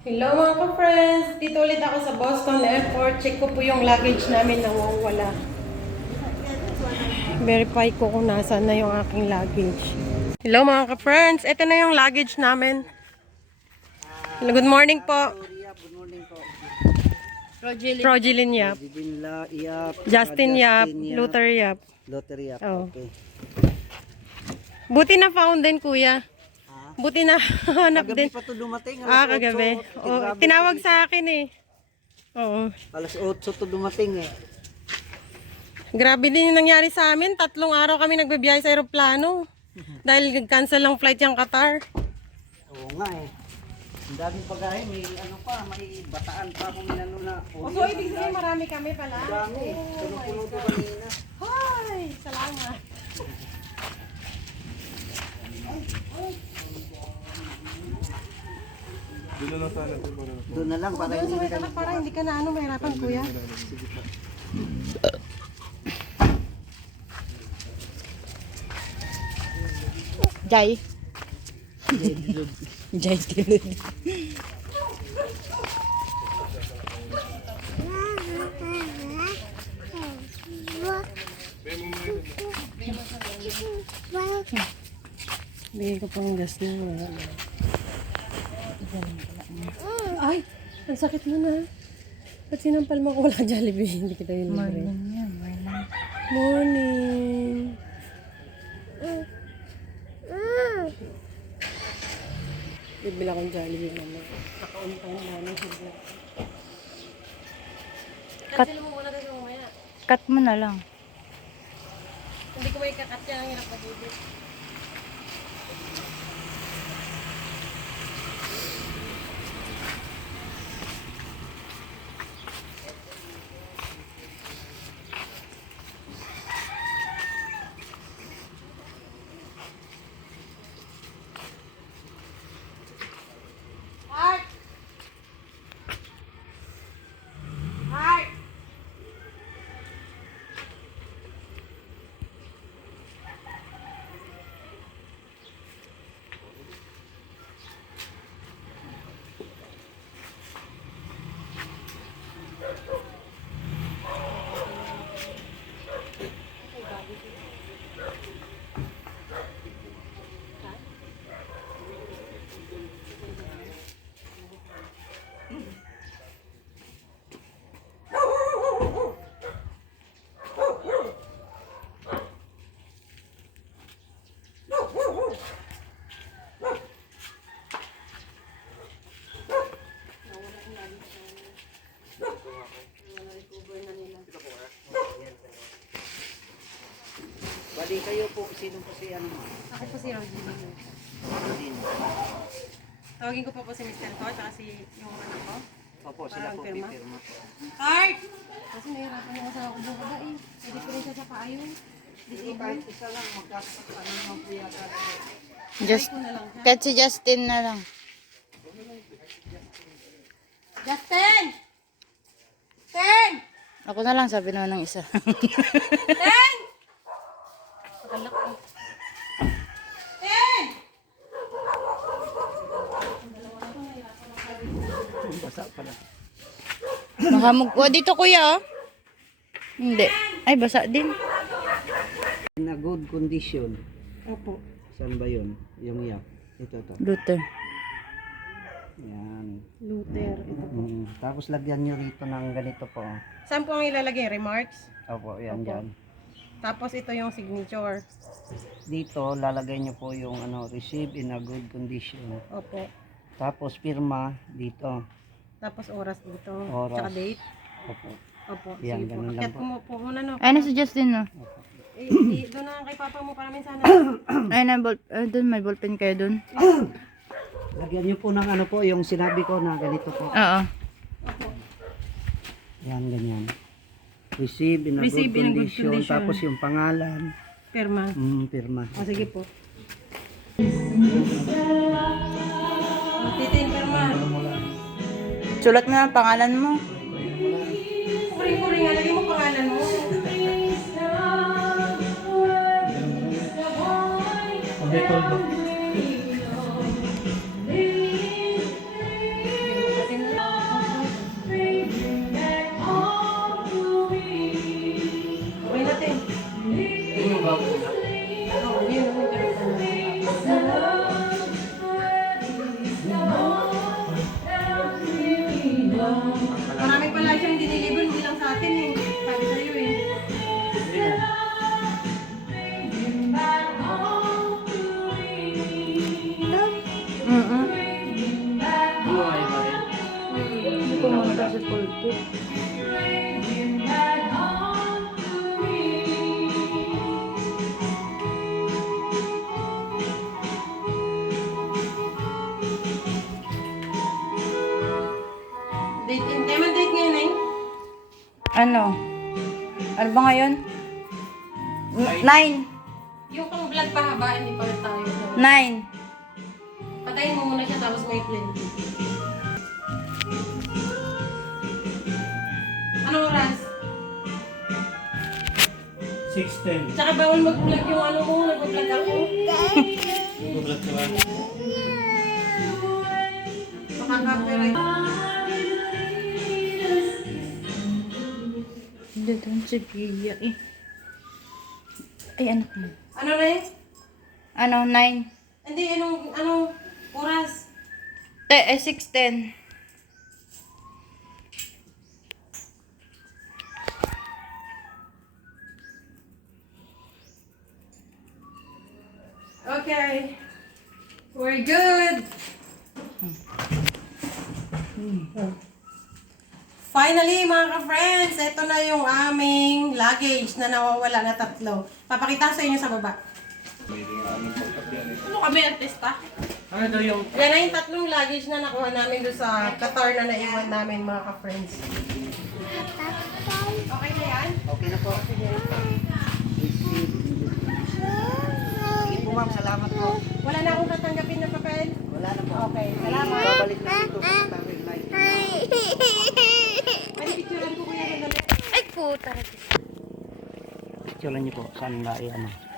Hello mga ka-friends! Dito ulit ako sa Boston Airport. Check ko po yung luggage namin na wala. Verify ko kung nasaan na yung aking luggage. Hello mga ka-friends! Ito na yung luggage namin. Hello, good morning po. Good morning po. Yap. Justin Yap. Luther Yap. Luther Yap, Oh. okay. Buti na found din kuya. Buti na hanap kagabi din. pa to dumating. alas Ah, kagabi. 8. Oh, tinawag sa akin eh. Oo. Alas 8 to dumating eh. Grabe din yung nangyari sa amin. Tatlong araw kami nagbibiyahe sa aeroplano. Dahil cancel ang flight yung Qatar. Oo nga eh. Ang daming pagkain, may ano pa, may bataan pa akong inano na. O, so ibig sabihin marami kami pala? Ang dami. Puno-puno to kanina. Hi! Salamat. Doon na lang para Doon hindi sa may ka tapat para hindi ka na ano, mahirapan kuya. Jai. Jai tulad. Bigay ko pang gas na. wala na. Ay! Ang sakit mo na. Ba't sinampal mo ko wala Jollibee? Hindi kita yung libre. Morning. Bibila kong Jollibee. Naka-on time namin sila. Mamaya. Cut mo na lang. Hindi ko may kakat yan. Ang hirap mag-edit. Bali kayo po, sino po si ano mo? Ako po si Rogie. Din. Tawagin ko pa po si Mr. Ko, tsaka si yung ano ko. Opo, sila po pirma. pipirma po. Art! Kasi nahihirapan yung asawa ko doon kada eh. Pwede ko rin siya sa paayon. Hindi kahit isa lang, magkakasakit ano naman po yata. Just, kahit si Justin na lang. Justin! Ten! Ako na lang sabi naman ng isa. Ten! Alak ko. Ten! Basa pala. Mahamog. O, dito kuya oh. Hindi. Ay, basa din. In a good condition. Opo. Saan ba yun? Yung yak. Ito to. Luther. Yan. Luther. Ito. Mm, tapos lagyan nyo rito ng ganito po. Saan po ang ilalagay? Remarks? Opo, yan dyan. Tapos ito yung signature. Dito, lalagay nyo po yung ano, receive in a good condition. Opo. Tapos pirma dito. Tapos oras dito. Oras. Tsaka date. Opo. Opo. Yan, Sige po. ganun lang Akyat po. mo po muna no. Ay, na si Justin no. Eh, eh, doon na lang kay papa mo para minsan na. Ay, na ball, uh, dun, may ballpen kayo dun. Lagyan nyo po ng ano po, yung sinabi ko na ganito po. Oo. Yan, ganyan. Receive in a, Receive good, in a good condition, condition. Tapos yung pangalan. Perma. Mm, pirma. O sige po. Titin perma. Sulat mo na ang pangalan mo. Kuring-kuring, lagay mo pangalan mo. pumunta Ano? Ano ba ngayon? N- Nine. Yung pang vlog pahaba, hindi pa tayo. Nine. Patayin mo muna siya tapos may play. Anong oras? 610. Tsaka bawal mag-vlog yung ano mo, nag-vlog ako. Good ka ba? Makaka-copyright. Hindi doon si Pia eh. Ay, ano ko? Ano na eh? Ano, nine? Hindi, anong, anong oras? Te, eh, six, ten. Okay. We're good. Finally, mga ka-friends, ito na yung aming luggage na nawawala na tatlo. Papakita sa inyo sa baba. Ano kami, artista? Ano daw yung Yan na yung tatlong luggage na nakuha namin doon sa Qatar na naiwan namin, mga ka-friends. Okay na yan? Okay na po. Sige po ma'am, salamat po. Wala na akong tatanggapin na papel? Wala na po. Okay, salamat. Babalik na dito sa Tawil Light. Pwede picturean niyo po. Saan na ano.